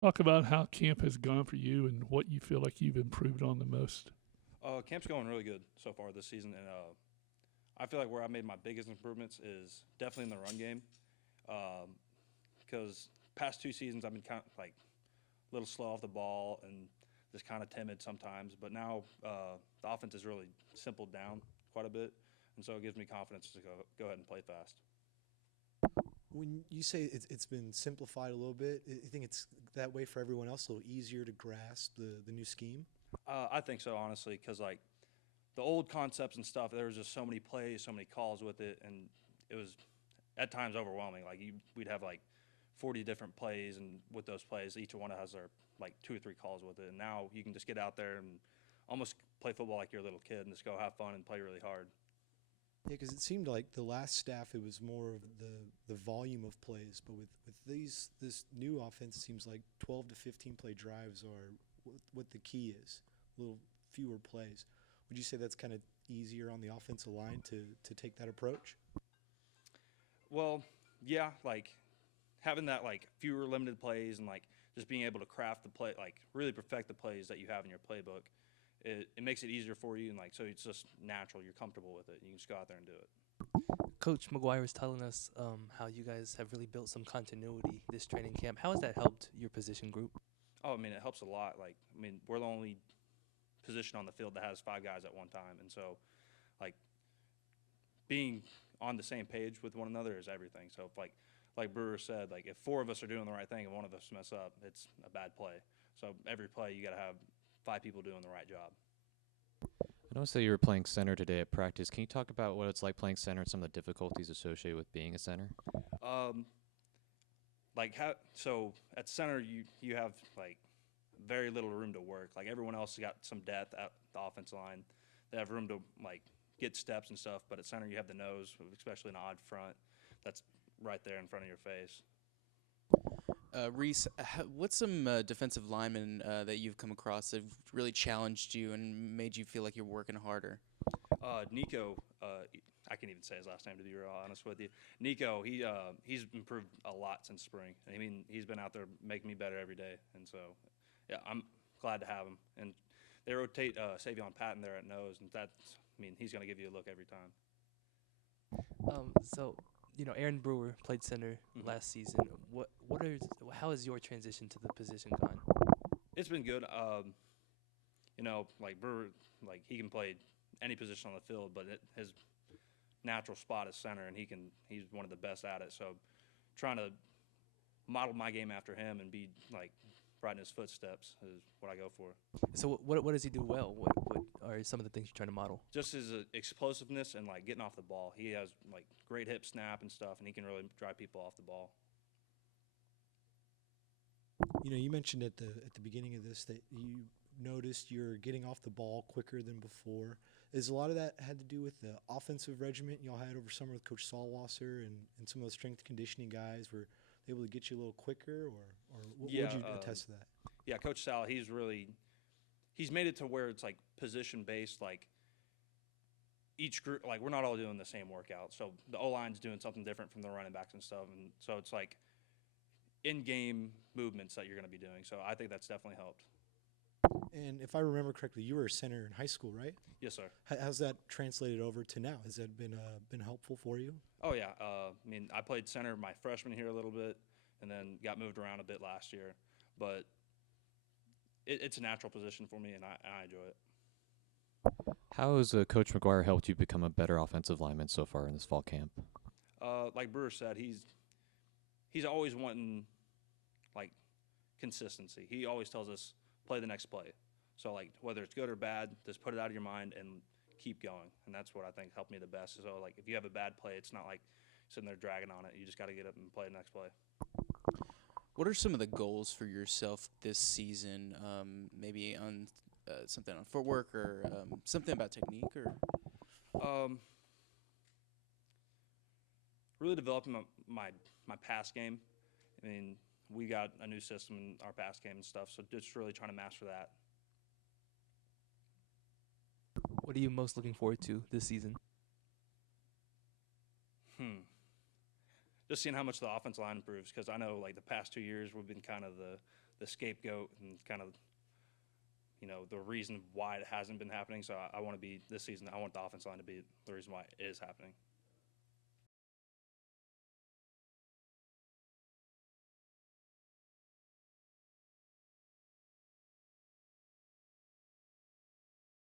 Talk about how camp has gone for you and what you feel like you've improved on the most. Camp's going really good so far this season, and I feel like where I made my biggest improvements is definitely in the run game. Because past 2 seasons I've been kind of like a little slow off the ball and just kind of timid sometimes, but now the offense is really simpled down quite a bit, and so it gives me confidence to go ahead and play fast. When you say it's been simplified a little bit, I think it's that way for everyone else, a little easier to grasp the new scheme. I think so, honestly, because like the old concepts and stuff, there was just so many plays, so many calls with it, and it was at times overwhelming. We'd have like 40 different plays, and with those plays, each one has their like 2 or 3 calls with it. And now you can just get out there and almost play football like you're a little kid and just go have fun and play really hard. Yeah, because it seemed like the last staff it was more of the volume of plays, but with this new offense, it seems like 12 to 15 play drives are what the key is. A little fewer plays. Would you say that's kind of easier on the offensive line to take that approach? Well, yeah, like having that like fewer limited plays and like just being able to craft the play, like really perfect the plays that you have in your playbook, it makes it easier for you and like so it's just natural. You're comfortable with it. You can just go out there and do it. Coach McGuire was telling us how you guys have really built some continuity this training camp. How has that helped your position group? Oh, I mean, it helps a lot. Like, I mean, we're the only position on the field that has 5 guys at one time, and so like being on the same page with one another is everything. So if like Brewer said, like if 4 of us are doing the right thing and one of us mess up, it's a bad play. So every play you got to have 5 people doing the right job. I noticed that you were playing center today at practice. Can you talk about what it's like playing center and some of the difficulties associated with being a center? Um, like how so at center you have like very little room to work. Like everyone else has got some depth at the offensive line. They have room to like get steps and stuff, but at center you have the nose, especially an odd front. That's right there in front of your face. Reese, what's some defensive linemen that you've come across that have really challenged you and made you feel like you're working harder? Nico, I can't even say his last name to be real honest with you. Nico, he's improved a lot since spring. I mean, he's been out there making me better every day, and so yeah, I'm glad to have him. And they rotate Savion Patton there at nose, and that's I mean he's going to give you a look every time. So, Aaron Brewer played center Mhm. last season. What are how has your transition to the position gone? It's been good. Like Brewer, like he can play any position on the field, but his natural spot is center, and he's one of the best at it. So trying to model my game after him and be like right in his footsteps is what I go for. So what does he do well? What are some of the things you're trying to model? Just his explosiveness and like getting off the ball. He has like great hip snap and stuff, and he can really drive people off the ball. You mentioned at the beginning of this that you noticed you're getting off the ball quicker than before. Is a lot of that had to do with the offensive regiment y'all had over summer with Coach Salwasser and some of those strength conditioning guys were able to get you a little quicker, or what Yeah, would you attest to that? yeah. Coach Sal, he's made it to where it's like position based. Like each group, like we're not all doing the same workout. So the O line's doing something different from the running backs and stuff, and so it's like in game movements that you're going to be doing. So I think that's definitely helped. And if I remember correctly, you were a center in high school, right? Yes, sir. How's that translated over to now? Has that been helpful for you? Oh yeah. I mean, I played center my freshman year a little bit, and then got moved around a bit last year. But it's a natural position for me, and I enjoy it. How has Coach McGuire helped you become a better offensive lineman so far in this fall camp? Like Brewer said, he's always wanting like consistency. He always tells us play the next play. So like whether it's good or bad, just put it out of your mind and keep going. And that's what I think helped me the best. So like if you have a bad play, it's not like sitting there dragging on it. You just got to get up and play the next play. What are some of the goals for yourself this season? Maybe on something on footwork or something about technique or. Um, Really developing my pass game. I mean, we got a new system in our pass game and stuff, so just really trying to master that. What are you most looking forward to this season? Hmm. Just seeing how much the offensive line improves because I know like the past 2 years we've been kind of the the scapegoat and kind of, the reason why it hasn't been happening. So I want to be this season. I want the offense line to be the reason why it is happening.